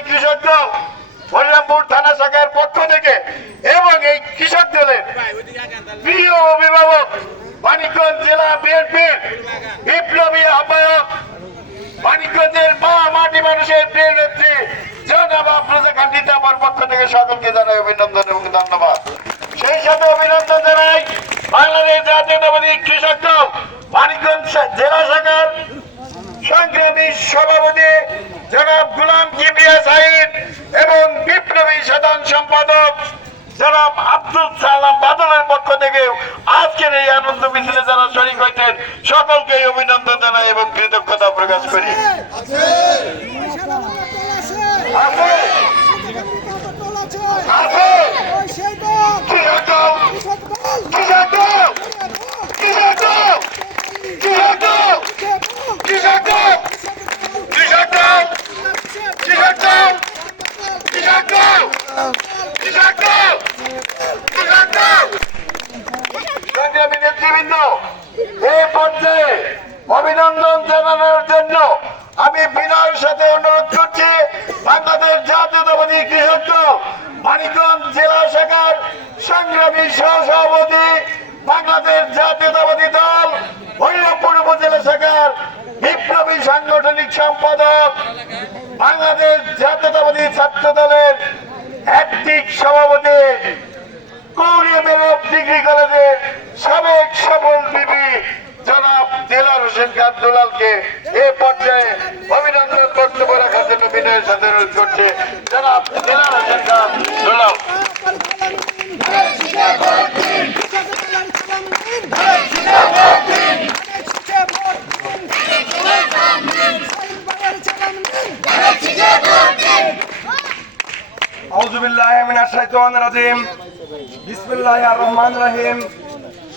সকলকে কৃষক দল হরিরামপুর থানা শাখার পক্ষ থেকে এবং এই কৃষক দলের প্রিয় অভিভাবক মানিকগঞ্জ জেলা বিএনপির বিপ্লবী আহ্বায়ক মানিকগঞ্জের মা মাটি মানুষের প্রিয় নেত্রী, জনাব আফরোজা খান্ডিতে আমার পক্ষ থেকে সকলকে জানাই অভিনন্দন এবং ধন্যবাদ সেই সাথে অভিনন্দন জানাই বাংলাদেশ জাতীয়তাবাদী কৃষক দল মানিকগঞ্জ শা- জেলা শাখার সংগ্রামী সভাপতি জনাব গুলাম কিবিয়া সাহিদ এবং বিপ্লবী সাধারণ সম্পাদক জনাব আব্দুল সালাম বাদলের পক্ষ থেকে আজকের এই আনন্দ মিছিলে যারা শরিক হইতেন সকলকে অভিনন্দন জানাই এবং কৃতজ্ঞতা প্রকাশ করি। আছে। আছে। নেতৃবৃন্দ এই পর্যায়ে অভিনন্দন জানানোর জন্য আমি বিনয়ের সাথে অনুরোধ করছি, বাংলাদেশ জাতীয়তাবাদী কৃষক মানিকগঞ্জ জেলা শাখার সংগ্রামী সহসভাপতি, বাংলাদেশ জাতীয়তাবাদী দল, হরিরামপুর উপজেলা শাখার বিপ্লবী সাংগঠনিক সম্পাদক, বাংলাদেশ আমাকে এ পর্যায়ে অভিনন্দন বক্তব্য রাখার জন্য বিনয়ের সাথে অনুরোধ করছে।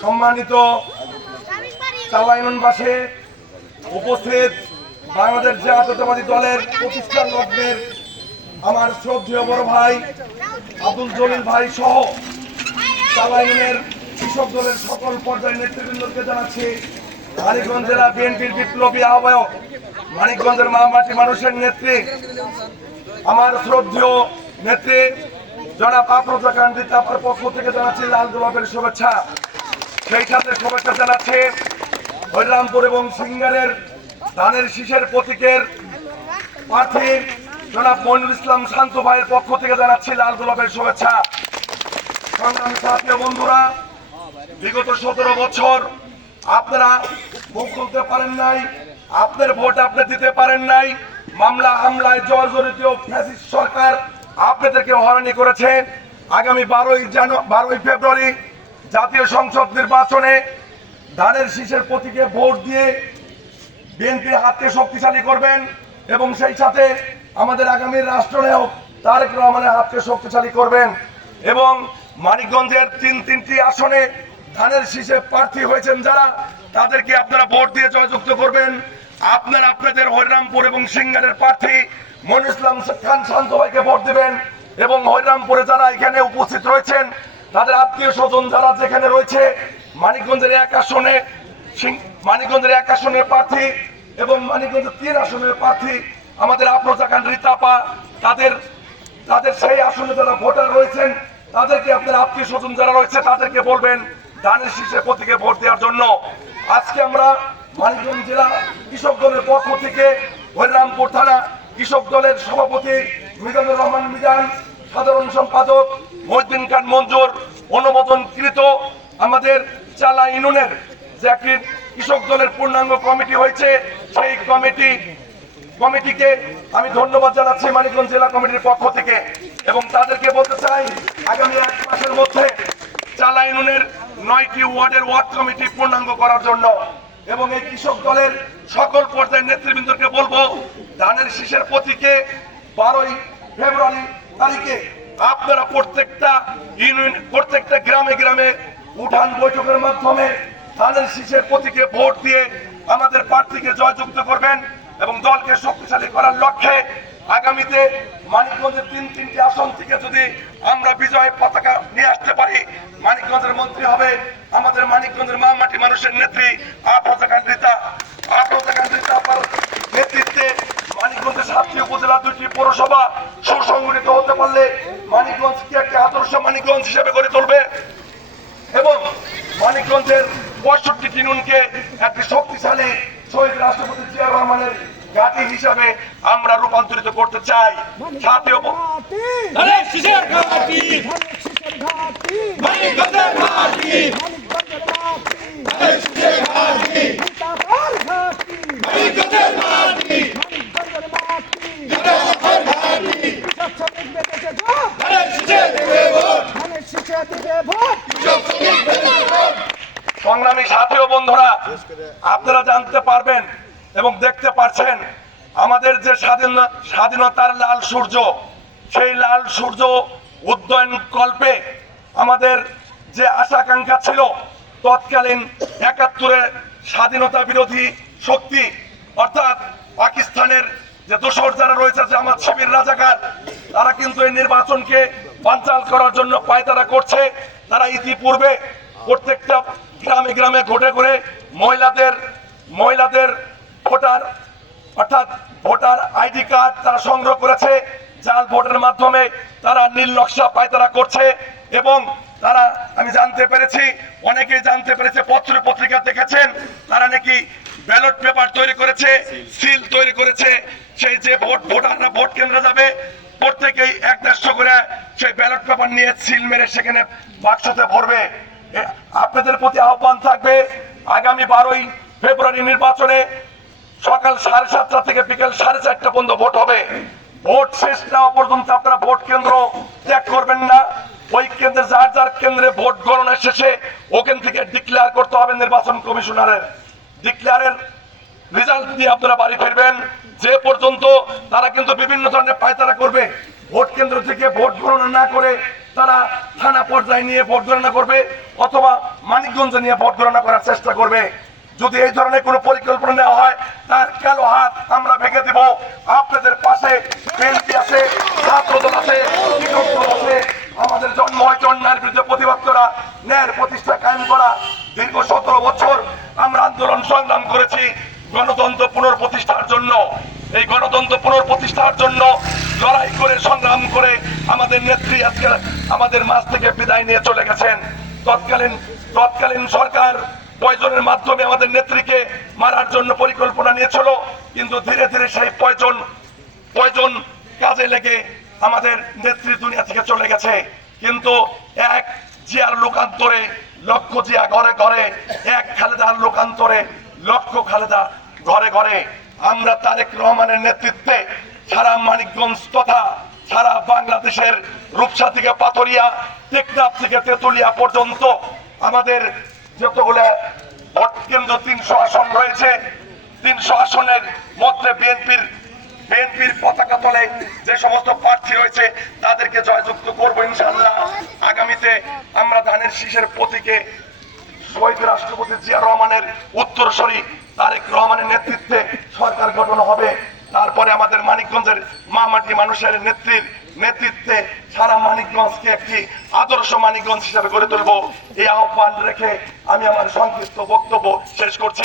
সম্মানিত তালায়নবাসের উপস্থিত বাংলাদেশ জাতীয়তাবাদী দলের প্রতিষ্ঠান লগ্নের আমার শ্রদ্ধেয় বড় ভাই আব্দুল জলিল ভাই সহ চালাইনের কৃষক দলের সকল পর্যায়ের নেতৃবৃন্দকে জানাচ্ছি, মানিকগঞ্জ জেলা বিএনপির বিপ্লবী আহ্বায়ক, মানিকগঞ্জের মা মাটি মানুষের নেত্রী, আমার শ্রদ্ধেয় নেত্রী, জনাব আফরোজা কান্দি আপনার পক্ষ থেকে জানাচ্ছি লাল গোলাপের শুভেচ্ছা। সেই সাথে শুভেচ্ছা জানাচ্ছি হরিরামপুর এবং সিঙ্গারের ধানের শীষের প্রতীকের প্রার্থী জনাব মইনুল ইসলাম শান্ত ভাইয়ের পক্ষ থেকে জানাচ্ছি লাল গোলাপের শুভেচ্ছা। সংগ্রামী বন্ধুরা, বিগত সতেরো বছর আপনারা মুখ খুলতে পারেন নাই, আপনার ভোট আপনি দিতে পারেন নাই, মামলা হামলায় জর্জরিত ফ্যাসিস্ট সরকার আপনাদেরকে হয়রানি করেছে। আগামী বারোই জানু বারোই ফেব্রুয়ারি জাতীয় সংসদ নির্বাচনে ধানের শীষের প্রতীকে ভোট দিয়ে বিএনপির হাতকে শক্তিশালী করবেন এবং সেই সাথে আমাদের আগামী রাষ্ট্রনায়ক তারেক রহমানের হাতকে শক্তিশালী করবেন এবং মানিকগঞ্জের তিন তিনটি আসনে ধানের শীষে প্রার্থী হয়েছেন যারা, তাদেরকে আপনারা ভোট দিয়ে জয়যুক্ত করবেন। আপনারা আপনাদের হরিরামপুর এবং সিঙ্গারের প্রার্থী মনির ইসলাম খান শান্ত ভাইকে ভোট দেবেন এবং হরিরামপুরে যারা এখানে উপস্থিত রয়েছেন, তাদের আত্মীয় স্বজন যারা যেখানে রয়েছে মানিকগঞ্জের এক আসনে মানিকগঞ্জের এক আসনের প্রার্থী এবং মানিকগঞ্জের তিন আসনের প্রার্থী আমাদের আফরোজা খান রিতাপা তাদের তাদের সেই আসনে যারা ভোটার রয়েছেন, তাদেরকে আপনার আত্মীয় স্বজন যারা রয়েছে, তাদেরকে বলবেন ধানের শীষে প্রতীকে ভোট দেওয়ার জন্য। আজকে আমরা মানিকগঞ্জ জেলা কৃষক দলের পক্ষ থেকে হরিরামপুর থানা কৃষক দলের সভাপতি মিজানুর রহমান মিজান, সাধারণ সম্পাদক মহিদ্দিন খান মঞ্জুর, অনুমোদনকৃত আমাদের চালা ইউনিয়নের যে একটি কৃষক দলের পূর্ণাঙ্গ কমিটি হয়েছে, সেই কমিটি, কমিটিকে আমি ধন্যবাদ জানাচ্ছি মানিকগঞ্জ জেলা কমিটির পক্ষ থেকে এবং তাদেরকে বলতে চাই, আগামী এক মাসের মধ্যে চালা ইউনিয়নের নয়টি ওয়ার্ডের ওয়ার্ড কমিটি পূর্ণাঙ্গ করার জন্য এবং এই কৃষক দলের সকল পর্যায়ের নেতৃবৃন্দকে বলব, ধানের শীষের প্রতীকে বারোই ফেব্রুয়ারি তারিখে আপনারা প্রত্যেকটা ইউনিয়ন, প্রত্যেকটা গ্রামে গ্রামে উঠান বৈঠকের মাধ্যমে ধানের শীষের প্রতীকে ভোট দিয়ে আমাদের প্রার্থীকে জয়যুক্ত করবেন এবং দলকে শক্তিশালী করার লক্ষ্যে আগামীতে মানিকগঞ্জের তিন তিনটি আসন থেকে যদি আমরা বিজয় পতাকা নিয়ে আসতে পারি, মানিকগঞ্জের মন্ত্রী হবে আমাদের মানিকগঞ্জের মা মাটি মানুষের নেত্রী আফরোজা নেতৃত্বে মানিকগঞ্জের কান্দ্রিতা নেতৃত্বে দুটি পৌরসভা সুসংগঠিত হতে পারলে মানিকগঞ্জকে একটা আদর্শ মানিকগঞ্জ হিসেবে গড়ে তুলবে? মানিকগঞ্জের পঁয়ষট্টি তিনুনকে একটি শক্তিশালী শহীদ রাষ্ট্রপতি জিয়া রহমানের ঘাঁটি হিসাবে আমরা রূপান্তরিত করতে চাই। সাথেও মানিকগঞ্জের ধানের শীষের ঘাটি ধানের শীষের ঘাটি মানিকগঞ্জের ঘাটি মানিকগঞ্জের ঘাটি ধানের শীষের ঘাটি মুস্তাফার ঘাটি মানিকগঞ্জের ঘাটি মানিকগঞ্জের ঘাটি ধানের ঘাটি কৃষক শ্রমিক বেঁচেছে ভোট ধানের শীষের দেবে ভোট ধানের শীষে দিবে ভোট কৃষক শ্রমিক বেঁচে ভোট সংগ্রামী সাথী বন্ধুরা, আপনারা জানতে পারবেন এবং দেখতে পাচ্ছেন, আমাদের যে স্বাধীন স্বাধীনতার লাল সূর্য, সেই লাল সূর্য উদ্যয়ন কল্পে আমাদের যে আশাকাঙ্ক্ষা ছিল, তৎকালীন একাত্তরে স্বাধীনতা বিরোধী শক্তি, অর্থাৎ পাকিস্তানের যে দোসর যারা রয়েছে, জামাত শিবির রাজাকার, তারা কিন্তু এই নির্বাচনকে বানচাল করার জন্য পায়তারা করছে। তারা ইতিপূর্বে প্রত্যেকটা গ্রামে গ্রামে ঘটে করে মহিলাদের মহিলাদের ভোটার, অর্থাৎ ভোটার আইডি কার্ড তারা সংগ্রহ করেছে জাল ভোটের মাধ্যমে তারা নীল নকশা পায়তারা করছে এবং তারা, আমি জানতে পেরেছি, অনেকেই জানতে পেরেছে, পত্র পত্রিকা দেখেছেন, তারা নাকি ব্যালট পেপার তৈরি করেছে, সিল তৈরি করেছে, সেই যে ভোট, ভোটাররা ভোট কেন্দ্রে যাবে, প্রত্যেকেই এক দেড়শো করে সেই ব্যালট পেপার নিয়ে সিল মেরে সেখানে বাক্সতে ভরবে। প্রতি আহ্বান থাকবে। আগামী বারোই ফেব্রুয়ারি নির্বাচনে সকাল সাড়ে সাতটা থেকে বিকেল সাড়ে চারটা পর্যন্ত ভোট হবে। ভোট শেষ না পর্যন্ত আপনারা ভোট কেন্দ্র ত্যাগ করবেন না। ওই কেন্দ্রে যার যার কেন্দ্রে ভোট গণনা শেষে ওখান থেকে ডিক্লেয়ার করতে হবে নির্বাচন কমিশনারের। ডিক্লেয়ারের রেজাল্ট দিয়ে আপনারা বাড়ি ফিরবেন। যে পর্যন্ত তারা কিন্তু বিভিন্ন ধরনের পায়তারা করবে। ভোট কেন্দ্র থেকে ভোট গণনা না করে তারা থানা পর্যায়ে নিয়ে ভোট গণনা করবে অথবা মানিকগঞ্জে নিয়ে ভোট গণনা করার চেষ্টা করবে। যদি এই ধরনের কোনো পরিকল্পনা নেওয়া হয়, তার কালো হাত আমরা ভেঙে দিব। আপনাদের পাশে বিএনপি আছে, ছাত্রদল আছে আছে। আমাদের জন্ম হয়েছে অন্যায়ের বিরুদ্ধে প্রতিবাদ করা, ন্যায়ের প্রতিষ্ঠা কায়েম করা। দীর্ঘ সতেরো বছর আমরা আন্দোলন সংগ্রাম করেছি গণতন্ত্র পুনঃপ্রতিষ্ঠার জন্য। এই গণতন্ত্র পুনঃপ্রতিষ্ঠার জন্য লড়াই করে, সংগ্রাম করে আমাদের নেত্রী আজকে আমাদের মাঝ থেকে বিদায় নিয়ে চলে গেছেন। তৎকালীন তৎকালীন সরকার পয়জনের মাধ্যমে আমাদের নেত্রীকে মারার জন্য পরিকল্পনা নিয়েছিল, কিন্তু ধীরে ধীরে সেই পয়জন পয়জন কাজে লেগে আমাদের নেত্রী দুনিয়া থেকে চলে গেছে। কিন্তু এক জিয়ার লোকান্তরে, লক্ষ জিয়া ঘরে ঘরে, এক খালেদার লোকান্তরে, লক্ষ খালেদা ঘরে ঘরে। আমরা তারেক রহমানের নেতৃত্বে সারা মানিকগঞ্জ তথা সারা বাংলাদেশের রূপসা থেকে পাথরিয়া, টেকনাফ থেকে তেতুলিয়া পর্যন্ত আমাদের যতগুলো ভোট কেন্দ্র তিনশো আসন রয়েছে, তিনশো আসনের মধ্যে বিএনপির বিএনপির পতাকা তলে যে সমস্ত প্রার্থী রয়েছে, তাদেরকে জয়যুক্ত করব ইনশাল্লাহ আগামীতে আমরা ধানের শীষের প্রতীকে শহীদ রাষ্ট্রপতি জিয়া রহমানের উত্তরসূরি তারেক রহমানের নেতৃত্বে সরকার গঠন হবে। মামাটি মানুষের নেত্রীর নেতৃত্বে সারা মানিকগঞ্জকে একটি আদর্শ মানিকগঞ্জ হিসাবে গড়ে তুলব। এই আহ্বান রেখে আমি আমার সংক্ষিপ্ত বক্তব্য শেষ করছি।